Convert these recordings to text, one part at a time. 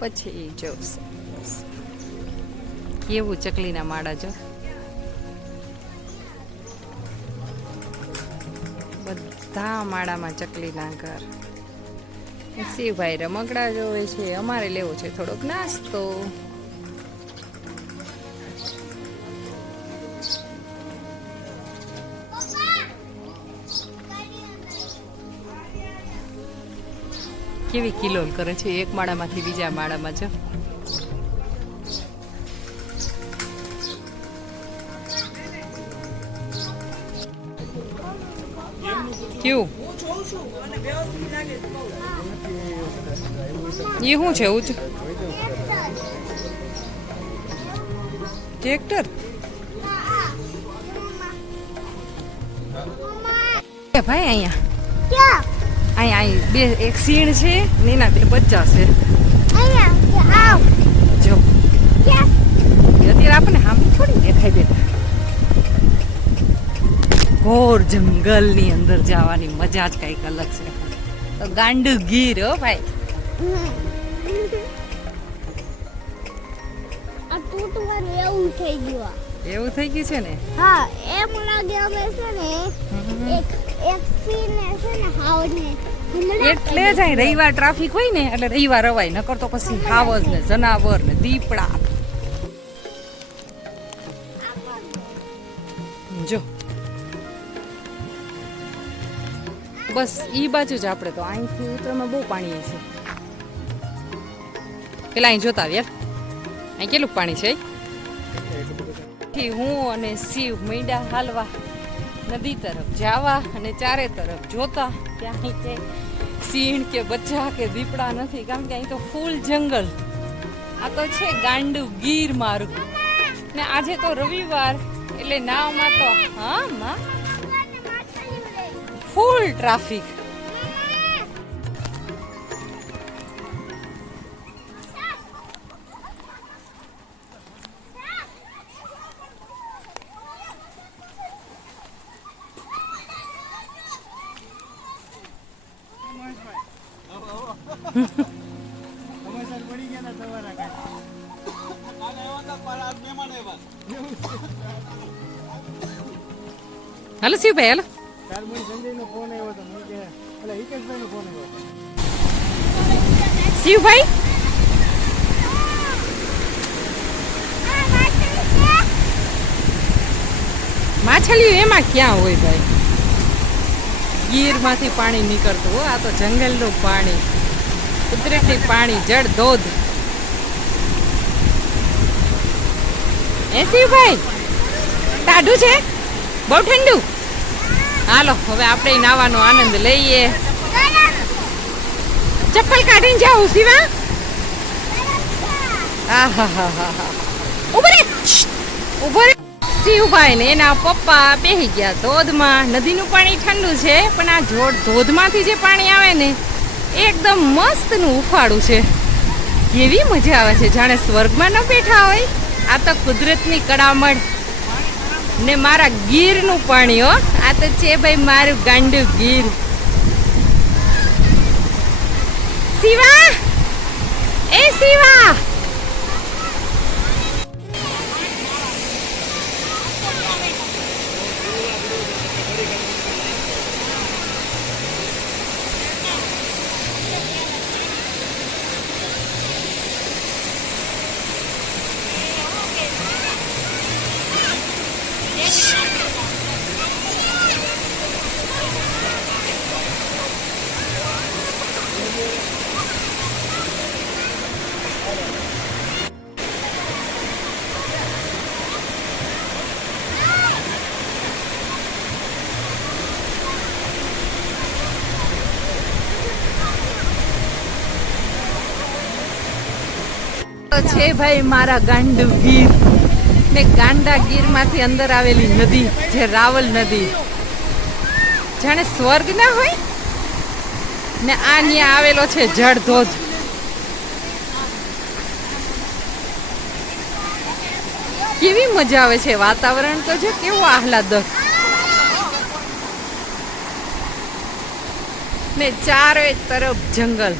પછી જોશે. કેવું ચકલીના માળા જો? બધા માળામાં ચકલીના ઘર. શિવભાઈ રમકડા જોવે છે, અમારે લેવો છે થોડોક નાસ્તો. કેવી કિલોલ કરે છે? એક માળામાંથી બીજા માળામાં જો. કેવું એ શું છે એવું ટ્રેક્ટર? ભાઈ અહીંયા. અહીંયા અહીં બે એક સીણ છે ને એના બે બચ્ચા છે. જો. અત્યારે આપણને હામ થોડી દેખાય દેતા ઘોર જંગલની અંદર જવાની મજા જ કંઈક અલગ છે. તો ગાંડુ ગીર હો ભાઈ. એવું થઈ ગયું. એવું થઈ ગયું છે ને? હા એમ લાગે અમે છે ને એક એટલે જ અહીં રવિવાર ટ્રાફિક હોય ને એટલે રવિવાર રવાય. નકર તો પછી હાવજ ને જનાવર ને દીપડા. જો. બસ ઈ બાજુ જ આપણે તો. અહીંથી ઉત્તરમાં બહુ પાણી છે. પેલા અહીં જોતા આવ્યા અહીં કેટલું પાણી છે? થી હું અને શિવ મીંડા હાલવા. નદી તરફ જાવા અને ચારે તરફ જોતા. ત્યાં કે સિંહ કે બચ્ચા કે દીપડા નથી. કારણ કે અહીં તો ફૂલ જંગલ. આ તો છે ગાંડુ ગીર મારું. ને આજે તો રવિવાર, એટલે નાવમાં તો, હા, માં? Full traffic. એટલે ભાઈ ફોન શિવ શિવભાઈ માછલીઓ એમાં ક્યાં હોય ભાઈ? ગીરમાંથી પાણી નીકળતું હો આ તો જંગલનું પાણી. કુદરતી પાણી, જળ, ધોધ. એસી ભાઈ, ટાઢું છે? બહુ ઠંડુ? હાલો, હવે આપણે નાવાનો આનંદ લઈએ. ચપ્પલ કાઢીને જાઉં શિવા આહાહાહાહા. ઊભો રે. શ્શ. ઊભો રે. શિવભાઈ ને એના પપ્પા બેહી ગયા ધોધમાં. નદીનું પાણી ઠંડુ છે, પણ આ જોડ ધોધમાંથી જે પાણી આવે ને એકદમ મસ્તનું ઉફાળું છે. એવી મજા આવે છે. જાણે સ્વર્ગમાં ન બેઠા હોય. આ તો કુદરતની કડામણ. ને મારા ગીરનું પાણી, હો. આ તો છે ભાઈ મારું ગાંડું ગીર. શિવા! એ શિવા! છે ભાઈ મારા ગાંડુ ગીર. ને ગાંડા ગીરમાંથી અંદર આવેલી નદી, જે રાવલ નદી. જાણે સ્વર્ગ ના હોય? ને આ ન્યા આવેલો છે જળ ધોધ કેવી મજા આવે છે વાતાવરણ તો જો કેવું આહલાદક. ને ચારે તરફ જંગલ.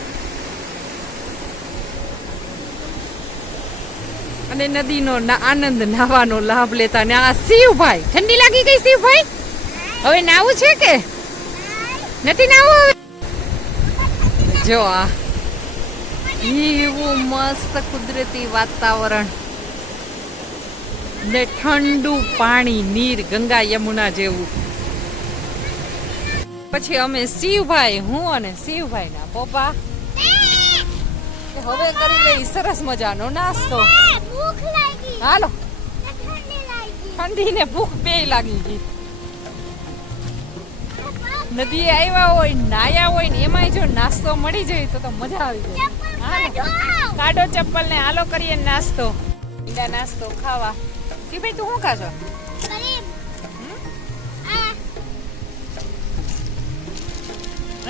અને નદીનો આનંદ નાવાનો લાભ લેતા ને આ શિવભાઈ. ઠંડી લાગી ગઈ શિવભાઈ? હવે નાવું છે કે? નથી નાવું જો આ. એવું મસ્ત કુદરતી વાતાવરણ. ને ઠંડુ પાણી, નીર, ગંગા યમુના જેવું. પછી અમે શિવભાઈ, હું અને શિવભાઈ ના પપ્પા હવે કરી લઈ સરસ મજાનો નાસ્તો. ભૂખ લાગી. હાલો. ઠંડી ને ભૂખ બે લાગી ગઈ. નદીએ આવ્યા હોય નાયા હોય ને એમાંય જો નાસ્તો મળી જાય તો તો મજા આવી જાય. કાઢો. ચપ્પલ ને હાલો કરીએ નાસ્તો. ઈંડા નાસ્તો ખાવા. કે ભાઈ તું શું ખાશો?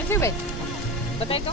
નથી ભાઈ બતાય તો.